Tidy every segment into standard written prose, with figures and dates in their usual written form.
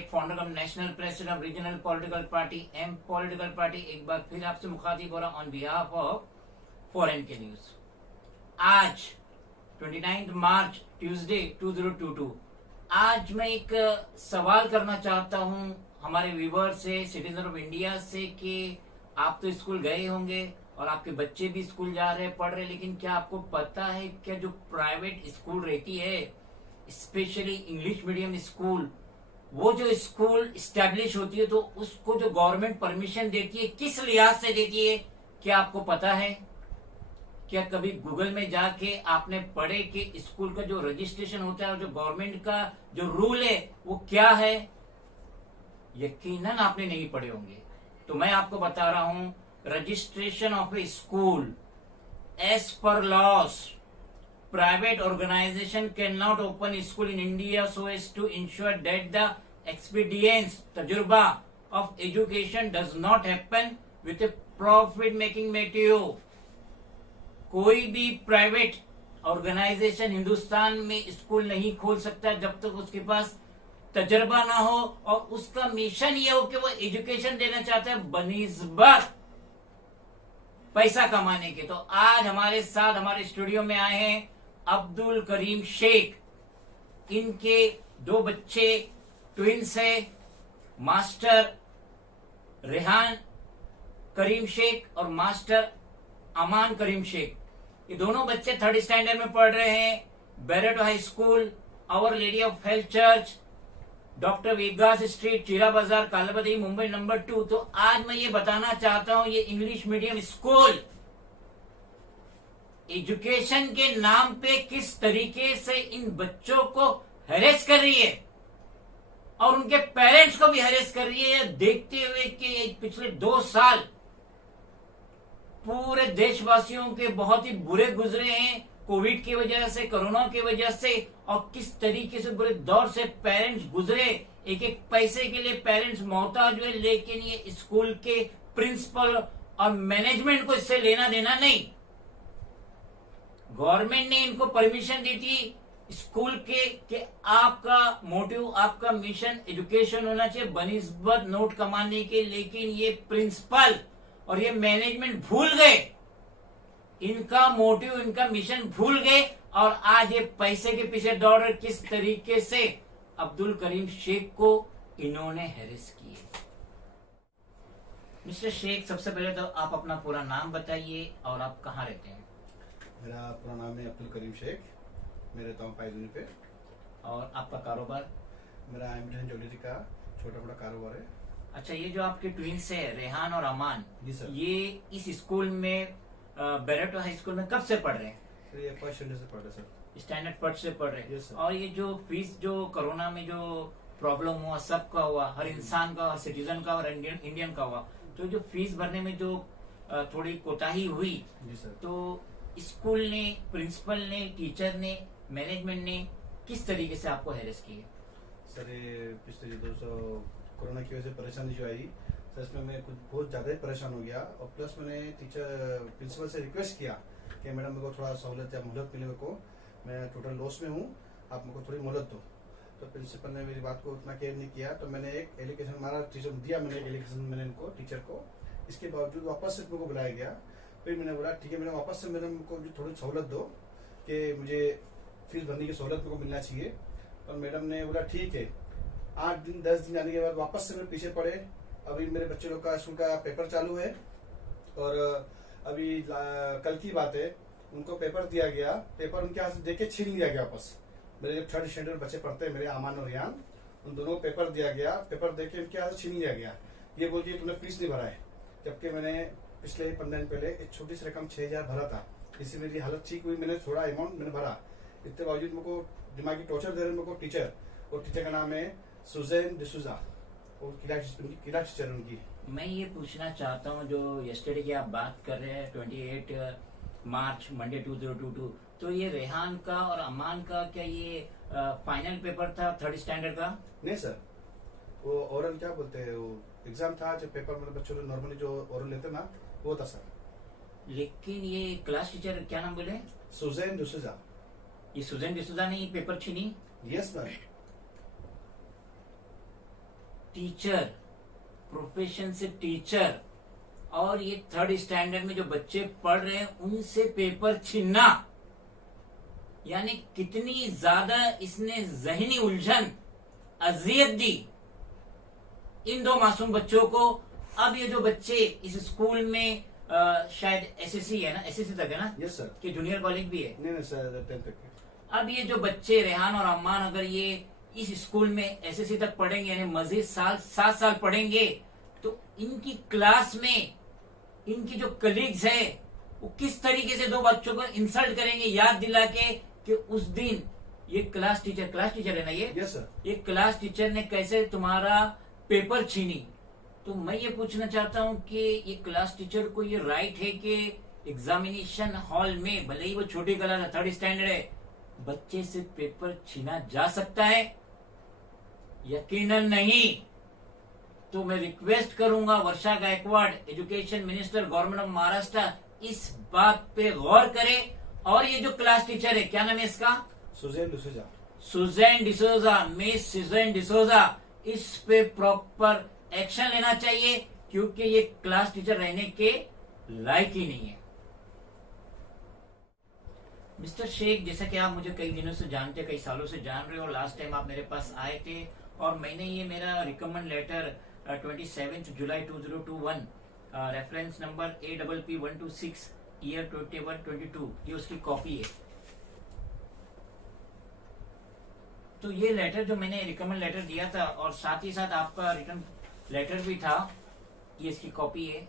Sheikh, founder of national president of regional political party M political party, एक बार फिर आपसे मुखातिब हो रहा ऑन बिहाफ ऑफ फॉरेन के न्यूज। आज 29 मार्च ट्यूसडे 2022, आज मैं एक सवाल करना चाहता हूं हमारे व्यूवर से, सिटीजन ऑफ इंडिया से, कि आप तो स्कूल गए होंगे और आपके बच्चे भी स्कूल जा रहे पढ़ रहे, लेकिन क्या आपको पता है क्या जो प्राइवेट स्कूल रहती है, स्पेशली इंग्लिश मीडियम स्कूल, वो जो स्कूल स्टैब्लिश होती है तो उसको जो गवर्नमेंट परमिशन देती है किस लिहाज से देती है, क्या आपको पता है? क्या कभी गूगल में जाके आपने पढ़े कि स्कूल का जो रजिस्ट्रेशन होता है और जो गवर्नमेंट का जो रूल है वो क्या है? यकीनन आपने नहीं पढ़े होंगे, तो मैं आपको बता रहा हूं। Registration of a school as per laws, private organization cannot open school in India so as to ensure that the experience tajurba of education does not happen with a profit making motive। कोई भी private organisation Hindustan में school नहीं खोल सकता जब तक उसके पास तजर्बा ना हो और उसका मिशन ये हो कि वो एजुकेशन देना चाहता है बनिस्बत पैसा कमाने के। तो आज हमारे साथ हमारे स्टूडियो में आए हैं अब्दुल करीम शेख। इनके दो बच्चे ट्विंस है, मास्टर रेहान करीम शेख और मास्टर अमान करीम शेख। ये दोनों बच्चे 3rd स्टैंडर्ड में पढ़ रहे हैं Barretto high school, Our Lady of Health Church, doctor Viegas street, Chira Bazaar, कालाबदी, Mumbai number 2। तो आज मैं ये बताना चाहता हूं, ये इंग्लिश मीडियम स्कूल एजुकेशन के नाम पे किस तरीके से इन बच्चों को हैरेस कर रही है और उनके पेरेंट्स को भी हैरेस कर रही है, देखते हुए कि पिछले 2 साल पूरे देशवासियों के बहुत ही बुरे गुजरे हैं कोविड की वजह से, कोरोना की वजह से, और किस तरीके से बुरे दौर से पेरेंट्स गुजरे। एक एक पैसे के लिए पेरेंट्स मोहताज हुए, लेकिन ये स्कूल के प्रिंसिपल और मैनेजमेंट को इससे लेना देना नहीं। गवर्नमेंट ने इनको परमिशन दी थी स्कूल के कि आपका मोटिव, आपका मिशन एजुकेशन होना चाहिए बनिस्बत नोट कमाने के, लेकिन ये प्रिंसिपल और ये मैनेजमेंट भूल गए, इनका मोटिव, इनका मिशन भूल गए और आज ये पैसे के पीछे दौड़ रहे। किस तरीके से अब्दुल करीम शेख को इन्होंने हैरेस किए। मिस्टर शेख, सबसे पहले तो आप अपना पूरा नाम बताइए और आप कहाँ रहते हैं? मेरा पूरा नाम है अब्दुल करीम शेख, मैं रहता हूँ पाइजनी पे। और आपका कारोबार? मेरा इमिटेशन ज्वेलरी का छोटा मोटा कारोबार है। अच्छा, ये जो आपके ट्विंस है रेहान और अमान, जी सर, ये इस स्कूल में बेरेटो हाई स्कूल में कब से पढ़ रहे हैं? सर ये 1st स्टैंडर्ड से पढ़ रहे सर। स्टैंडर्ड फर्स्ट से पढ़ रहे हैं। Yes, sir। और ये जो फीस जो कोरोना में जो प्रॉब्लम हुआ, सबका हुआ, हर इंसान का, सिटीजन का और इंडियन का हुआ, तो जो फीस भरने में जो थोड़ी कोताही हुई, जी सर। तो स्कूल ने, प्रिंसिपल ने, टीचर ने, मैनेजमेंट ने किस तरीके से आपको हैरेस किया? सर ये पिछले 200 कोरोना की वजह से परेशानी जो आई, सर इसमें मैं कुछ बहुत ज़्यादा ही परेशान हो गया। और प्लस मैंने प्रिंसिपल से रिक्वेस्ट किया कि मैडम मेरे को थोड़ा सहूलत या मोहलत मिले, मेरे को, मैं टोटल लॉस में हूँ, आप मेरे को थोड़ी मोहलत दो। तो प्रिंसिपल ने मेरी बात को उतना केयर नहीं किया, तो मैंने एक एलिगेशन हमारा टीचर दिया, मैंने एक एलिगेशन मैंने इनको टीचर को। इसके बावजूद वापस से मेरे को बुलाया गया। फिर मैंने बोला ठीक है, मैंने वापस से मैडम को थोड़ी सहूलत दो कि मुझे फीस भरने की सहूलत मेरे को मिलना चाहिए। और मैडम ने बोला ठीक है। 8 दिन 10 दिन आने के बाद वापस से मेरे पीछे पड़े। अभी मेरे बच्चे लोग का स्कूल का पेपर चालू है और अभी कल की बात है, उनको पेपर दिया गया, पेपर उनके हाथ से देके छीन लिया गया वापस। मेरे जो 3rd स्टैंडर्ड बच्चे पढ़ते हैं, मेरे अमान और रियान, उन दोनों को पेपर दिया गया, पेपर देके उनके हाथ से छीन लिया गया। ये बोल के तुमने फीस नहीं भरा है, जबकि मैंने पिछले 15 दिन पहले एक छोटी सी रकम 6000 भरा था। इससे मेरी हालत ठीक हुई, मैंने थोड़ा अमाउंट मैंने भरा। इतने बावजूद मेरे को दिमागी टॉर्चर दे रहे मेरे को टीचर, और टीचर का नाम है सुजैन डिसूजा, और किला टीचर उनकी। मैं ये पूछना चाहता हूँ, जो यस्टरडे की आप बात कर रहे हैं 28 मार्च मंडे 2022, तो ये रेहान का और अमान का क्या ये फाइनल पेपर था 3rd स्टैंडर्ड का? नहीं सर, वो ओरल क्या बोलते हैं, वो एग्जाम था जो पेपर, मतलब बच्चों ने नॉर्मली जो ओरल लेते ना, वो था सर। लेकिन ये क्लास टीचर क्या नाम बोले? सुजैन डिसूजा। ये सुजैन डिसूजा ने ये पेपर छीनी? Yes ma'am. टीचर, प्रोफेशन से टीचर, और ये 3rd स्टैंडर्ड में जो बच्चे पढ़ रहे हैं उनसे पेपर छीनना, यानी कितनी ज्यादा इसने जहनी उलझन, अजियत दी इन 2 मासूम बच्चों को। अब ये जो बच्चे इस स्कूल में शायद एसएससी है ना, एसएससी तक है ना, यस सर। कि जूनियर कॉलेज भी है। नहीं सर, 10th तक है। अब ये जो बच्चे रेहान और अम्मान अगर ये इस स्कूल में एसएससी तक पढ़ेंगे, यानी मजीद 7 साल पढ़ेंगे, तो इनकी क्लास में इनकी जो कलीग्स है वो किस तरीके से 2 बच्चों को इंसल्ट करेंगे, याद दिला के कि उस दिन ये क्लास टीचर है ना, यस सर। ये क्लास टीचर ने कैसे तुम्हारा पेपर छीनी। तो मैं ये पूछना चाहता हूँ कि ये क्लास टीचर को ये राइट है कि एग्जामिनेशन हॉल में, भले ही वो छोटी क्लास है, 3rd स्टैंडर्ड है, बच्चे से पेपर छीना जा सकता है? यकीनन नहीं। तो मैं रिक्वेस्ट करूंगा Varsha Gaikwad, education minister, government of Maharashtra, इस बात पे गौर करे। और ये जो क्लास टीचर है, क्या नाम है इसका? Suzanne D'Souza. Suzanne D'Souza, miss Suzanne D'Souza, इस पे प्रॉपर एक्शन लेना चाहिए, क्योंकि ये क्लास टीचर रहने के लायक ही नहीं है। मिस्टर शेख, जैसा कि आप मुझे कई दिनों से जानते, कई सालों से जान रहे हो, लास्ट टाइम आप मेरे पास आए थे और मैंने ये मेरा रिकमेंड लेटर 27 जुलाई 2021 रेफरेंस नंबर APP126 ईयर 21-22, ये उसकी कॉपी है। तो ये लेटर जो मैंने रिकमेंड लेटर दिया था और साथ ही साथ आपका रिटर्न लेटर भी था, ये इसकी कॉपी है।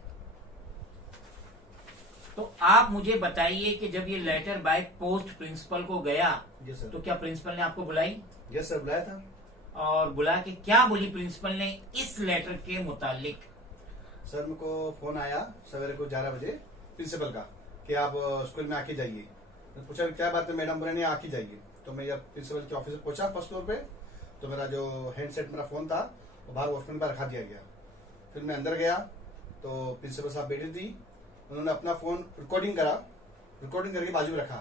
तो आप मुझे बताइए कि जब ये लेटर बाय पोस्ट प्रिंसिपल को गया, यस सर। तो क्या प्रिंसिपल ने आपको बुलाई? यस सर, बुलाया था। और बुला के क्या बोली प्रिंसिपल ने इस लेटर के मुतालिक? सर मेरे को फोन आया सवेरे को 11 बजे प्रिंसिपल का कि आप स्कूल में आके जाइए। मैं पूछा क्या बात है मैडम, बोले नहीं आके जाइए। तो मैं जब प्रिंसिपल के ऑफिस में पहुंचा फर्स्ट फ्लोर पे, तो मेरा जो हैंडसेट मेरा फोन था वो बाहर वॉचमैन पर रखा दिया गया। फिर मैं अंदर गया तो प्रिंसिपल साहब बैठी थी, उन्होंने अपना फोन रिकॉर्डिंग करके बाजू में रखा।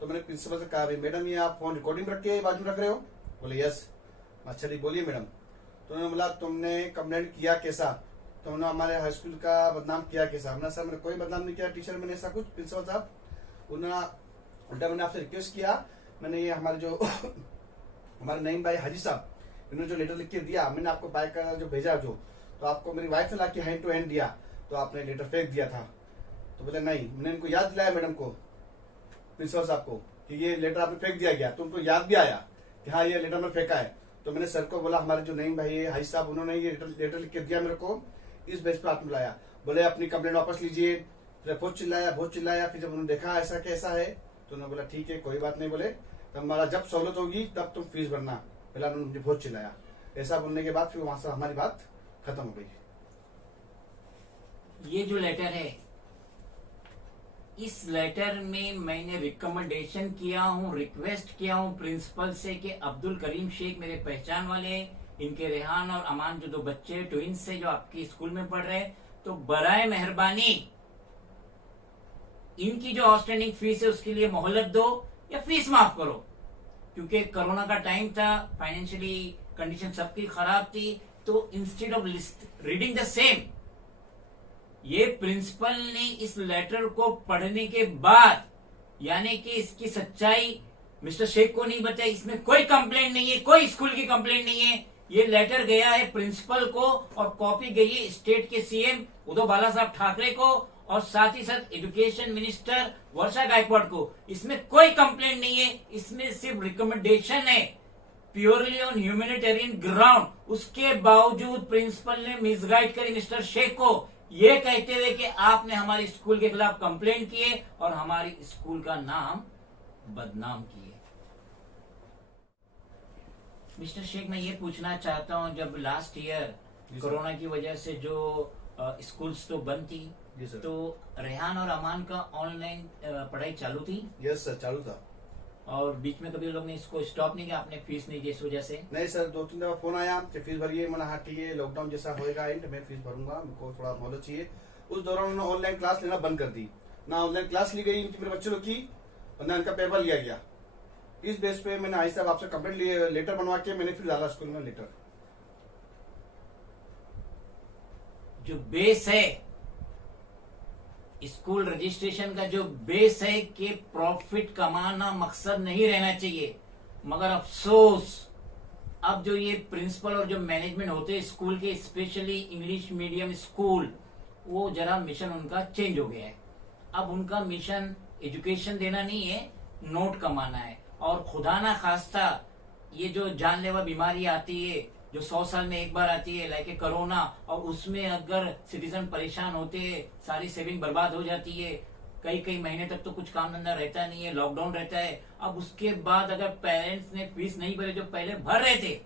तो मैंने प्रिंसिपल से कहा, मैडम ये आप फोन रिकॉर्डिंग रख के बाजू में रख रहे हो? बोले यस। अच्छा ठीक, बोलिए मैडम। तो उन्होंने बोला तुमने कंप्लेंट किया कैसा, तुमने हमारे हाई स्कूल का बदनाम किया कैसा? मैंने सर मैंने कोई बदनाम नहीं किया टीचर, मैंने ऐसा कुछ। प्रिंसिपल साहब उन्होंने उल्टा मैंने आपसे रिक्वेस्ट किया, मैंने ये हमारे जो हमारे नईम भाई हाजी साहब, इन्होंने जो लेटर लिख के दिया, मैंने आपको बाइक का जो भेजा जो, तो आपको मेरी वाइफ ने ला के हैंड टू हैंड दिया, तो आपने लेटर फेंक दिया था। तो बोले नहीं, मैंने इनको याद दिलाया मैडम को, प्रिंसिपल साहब को, कि ये लेटर आपने फेंक दिया गया। तो उनको याद भी आया कि हाँ ये लेटर मैंने फेंका है। तो मैंने सर को बोला हमारे जो नईम भाई है हाजी साहब, उन्होंने ये लेटर लिख के दिया मेरे को, इस बेस पर आपने बुलाया। बोले अपनी कंप्लेंट वापस लीजिए। फिर बहुत चिल्लाया। फिर जब उन्होंने देखा ऐसा कैसा है, तो उन्होंने बोला ठीक है कोई बात नहीं, बोले हमारा जब सहूलत होगी तब तुम फीस भरना। पहला उन्होंने मुझे बहुत चिल्लाया। ऐसा बोलने के बाद फिर वहां से हमारी बात खत्म हो गई। ये जो लेटर है, इस लेटर में मैंने रिकमेंडेशन किया हूँ, रिक्वेस्ट किया हूँ प्रिंसिपल से कि अब्दुल करीम शेख मेरे पहचान वाले हैं, इनके रेहान और अमान जो 2 बच्चे ट्विंस से जो आपकी स्कूल में पढ़ रहे हैं, तो बराए मेहरबानी इनकी जो आउटस्टैंडिंग फीस है उसके लिए मोहलत दो या फीस माफ करो, क्योंकि कोरोना का टाइम था, फाइनेंशियली कंडीशन सबकी खराब थी। तो instead of reading the same, ये प्रिंसिपल ने इस लेटर को पढ़ने के बाद, यानी कि इसकी सच्चाई मिस्टर शेख को नहीं बताई, इसमें कोई कंप्लेंट नहीं है, कोई स्कूल की कंप्लेंट नहीं है। ये लेटर गया है प्रिंसिपल को और कॉपी गई है स्टेट के सीएम उद्धव बाला साहब ठाकरे को और साथ ही साथ एजुकेशन मिनिस्टर वर्षा गायकवाड़ को। इसमें कोई कंप्लेंट नहीं है, इसमें सिर्फ रिकमेंडेशन है, प्योरली ऑन ह्यूमैनिटेरियन ग्राउंड। उसके बावजूद प्रिंसिपल ने मिसगाइड करी मिस्टर शेख को, ये कहते हुए कि आपने हमारे स्कूल के खिलाफ कंप्लेंट किए और हमारी स्कूल का नाम बदनाम किए। मिस्टर शेख, मैं ये पूछना चाहता हूँ, जब लास्ट ईयर कोरोना की वजह से जो स्कूल्स तो बंद थी, तो रेहान और अमान का ऑनलाइन पढ़ाई चालू थी? यस सर, चालू था। और बीच में कभी लोग ने इसको स्टॉप नहीं किया, आपने फीस नहीं दी इस वजह से? नहीं सर, 2-3 दफा फोन आया कि फीस भरिए, मैंने हाँ ठीक है, लॉकडाउन जैसा होएगा एंड मैं फीस भरूंगा, मेरे थोड़ा मोहलत चाहिए। उस दौरान उन्होंने ऑनलाइन क्लास लेना बंद कर दी, ना ऑनलाइन क्लास ली गई इनकी मेरे बच्चों की, और ना इनका पेपर लिया गया। इस बेस पे मैंने आई साहब आपसे कंप्लेंट लिए, लेटर बनवा के मैंने फिर डाला स्कूल में लेटर। जो बेस है, स्कूल रजिस्ट्रेशन का जो बेस है कि प्रॉफिट कमाना मकसद नहीं रहना चाहिए, मगर अफसोस अब जो ये प्रिंसिपल और जो मैनेजमेंट होते हैं स्कूल के, स्पेशली इंग्लिश मीडियम स्कूल, वो जरा मिशन उनका चेंज हो गया है। अब उनका मिशन एजुकेशन देना नहीं है, नोट कमाना है। और खुदा ना खास्ता ये जो जानलेवा बीमारी आती है जो 100 साल में एक बार आती है, लाइक कोरोना, और उसमें अगर सिटीजन परेशान होते हैं, सारी सेविंग बर्बाद हो जाती है, कई कई महीने तक तो कुछ काम धंधा रहता नहीं है, लॉकडाउन रहता है। अब उसके बाद अगर पेरेंट्स ने फीस नहीं भरे, जो पहले भर रहे थे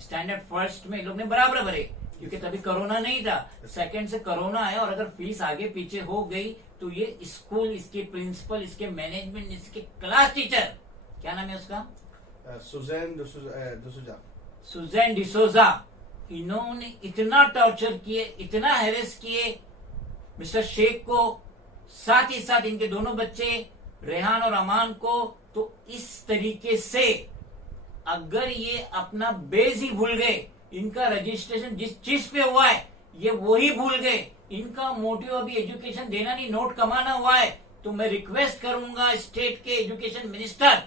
स्टैंडर्ड फर्स्ट में, लोग ने बराबर भरे क्योंकि तभी कोरोना नहीं था, सेकंड से कोरोना आया, और अगर फीस आगे पीछे हो गई तो ये स्कूल, इसके प्रिंसिपल, इसके मैनेजमेंट, इसके क्लास टीचर, क्या नाम है उसका, सुजैन डिसोजा, इन्होंने इतना टॉर्चर किए, इतना हैरेस किए मिस्टर शेख को, साथ ही साथ इनके दोनों बच्चे रेहान और अमान को। तो इस तरीके से अगर ये अपना बेस ही भूल गए, इनका रजिस्ट्रेशन जिस चीज पे हुआ है ये वही भूल गए, इनका मोटिव अभी एजुकेशन देना नहीं, नोट कमाना हुआ है, तो मैं रिक्वेस्ट करूंगा स्टेट के एजुकेशन मिनिस्टर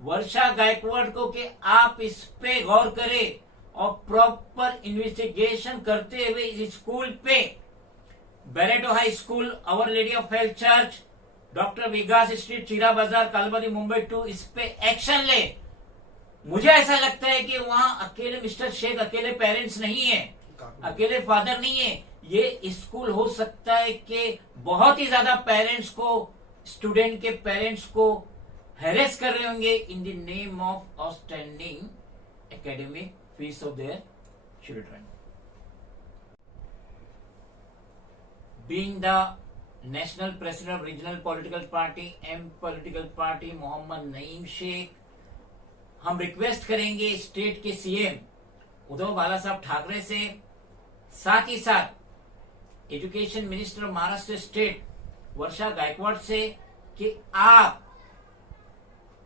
वर्षा गायकवाड़ को कि आप इस पे गौर करें और प्रॉपर इन्वेस्टिगेशन करते हुए इस स्कूल पे, Barretto high school, Our Lady of Health Church, doctor Viegas street, Chira Bazaar, कालबादी, Mumbai 2, इस पे एक्शन ले। मुझे ऐसा लगता है कि वहां अकेले मिस्टर शेख अकेले पेरेंट्स नहीं है, अकेले फादर नहीं है, ये स्कूल हो सकता है कि बहुत ही ज्यादा पेरेंट्स को, स्टूडेंट के पेरेंट्स को हैरेस कर रहे होंगे in the name of outstanding academic fees of their children. Being the national president of regional political party M political party Mohammed Naeem Sheikh, हम रिक्वेस्ट करेंगे स्टेट के सीएम उद्धव बाला साहब ठाकरे से, साथ ही साथ एजुकेशन मिनिस्टर महाराष्ट्र स्टेट वर्षा गायकवाड़ से, कि आप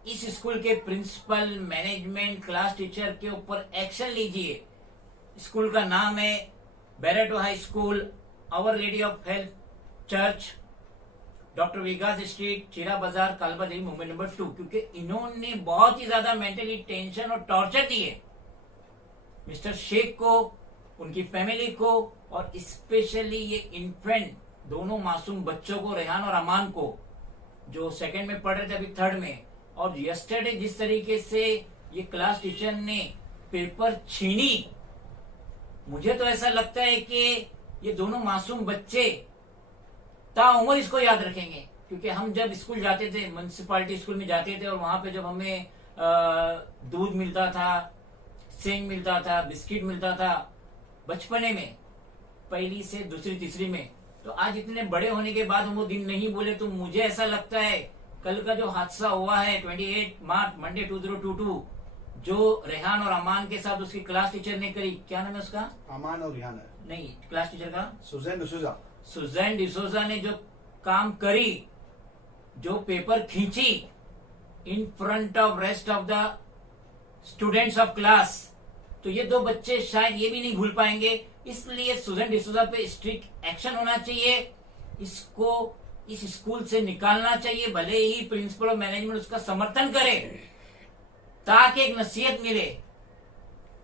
इस स्कूल के प्रिंसिपल, मैनेजमेंट, क्लास टीचर के ऊपर एक्शन लीजिए। स्कूल का नाम है Barretto high school, Our Lady of Health Church, doctor Viegas street, Chira Bazaar, कालबादी, Mumbai number 2, क्योंकि इन्होंने बहुत ही ज्यादा मेंटली टेंशन और टॉर्चर दिए मिस्टर शेख को, उनकी फैमिली को, और स्पेशली ये इन्फेंट दोनों मासूम बच्चों को, रेहान और अमान को, जो सेकंड में पढ़ रहे थे, अभी थर्ड में। और यस्टरडे जिस तरीके से ये क्लास टीचर ने पेपर छीनी, मुझे तो ऐसा लगता है कि ये दोनों मासूम बच्चे ताउम्र इसको याद रखेंगे, क्योंकि हम जब स्कूल जाते थे, म्युनिसिपालिटी स्कूल में जाते थे, और वहां पे जब हमें दूध मिलता था, सेंग मिलता था, बिस्किट मिलता था बचपने में, पहली से दूसरी तीसरी में, तो आज इतने बड़े होने के बाद हम वो दिन नहीं बोले। तो मुझे ऐसा लगता है कल का जो हादसा हुआ है 28 मार्च मंडे 2022, जो रेहान और अमान के साथ उसकी क्लास टीचर ने करी, क्या नाम है उसका, अमान और रिहान नहीं, क्लास टीचर का सुजैन डिसोजा ने जो काम करी, जो पेपर खींची in front of rest of the students of class, तो ये दो बच्चे शायद ये भी नहीं भूल पाएंगे। इसलिए सुजैन डिसोजा पे स्ट्रिक्ट एक्शन होना चाहिए, इसको इस स्कूल से निकालना चाहिए, भले ही प्रिंसिपल और मैनेजमेंट उसका समर्थन करे, ताकि एक नसीहत मिले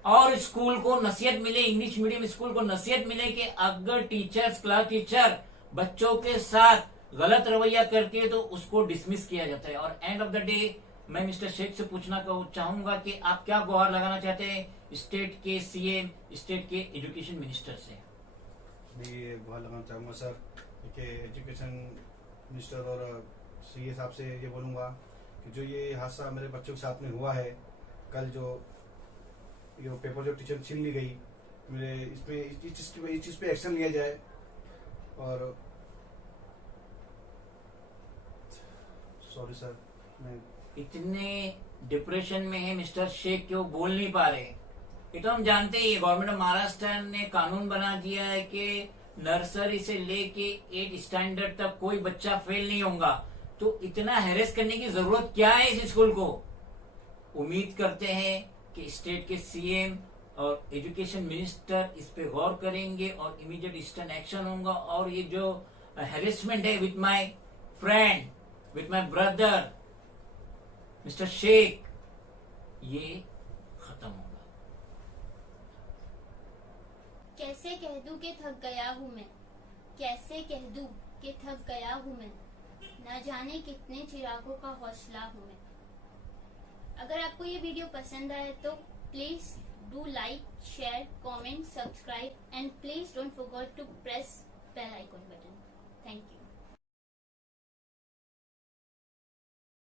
और स्कूल को नसीहत मिले, इंग्लिश मीडियम स्कूल को नसीहत मिले कि अगर टीचर्स, क्लास टीचर बच्चों के साथ गलत रवैया करती है तो उसको डिसमिस किया जाता है। और एंड ऑफ द डे मैं मिस्टर शेख से पूछना चाहूंगा कि आप क्या गुहार लगाना चाहते हैं स्टेट के सीएम, स्टेट के एजुकेशन मिनिस्टर से? मैं गुहार लगाना चाहूंगा सर कि एजुकेशन मिनिस्टर और सीए साहब से ये बोलूंगा कि जो ये हादसा मेरे बच्चों के साथ में हुआ है, कल जो ये पेपर जो टीचर छीन ली गई, मेरे इस चीज पे एक्शन लिया जाए। और सॉरी सर, मैं इतने डिप्रेशन में है मिस्टर शेख, क्यों बोल नहीं पा रहे? ये तो हम जानते ही, गवर्नमेंट ऑफ महाराष्ट्र ने कानून बना दिया है कि नर्सरी से लेके 8 स्टैंडर्ड तक कोई बच्चा फेल नहीं होगा, तो इतना हैरेस करने की जरूरत क्या है इस स्कूल को? उम्मीद करते हैं कि स्टेट के सीएम और एजुकेशन मिनिस्टर इस पे गौर करेंगे और इमीडिएट स्टर्न एक्शन होगा। और ये जो हेरेसमेंट है with my friend, with my brother mister Sheikh, ये खत्म होगा। कैसे कह दूं कि थक गया हूँ मैं, कैसे कह दूं कि थक गया हूँ मैं, न जाने कितने चिरागों का हौसला हूँ मैं। अगर आपको ये वीडियो पसंद आए तो please do like, share, comment, subscribe and please don't forget to press bell icon button. Thank you.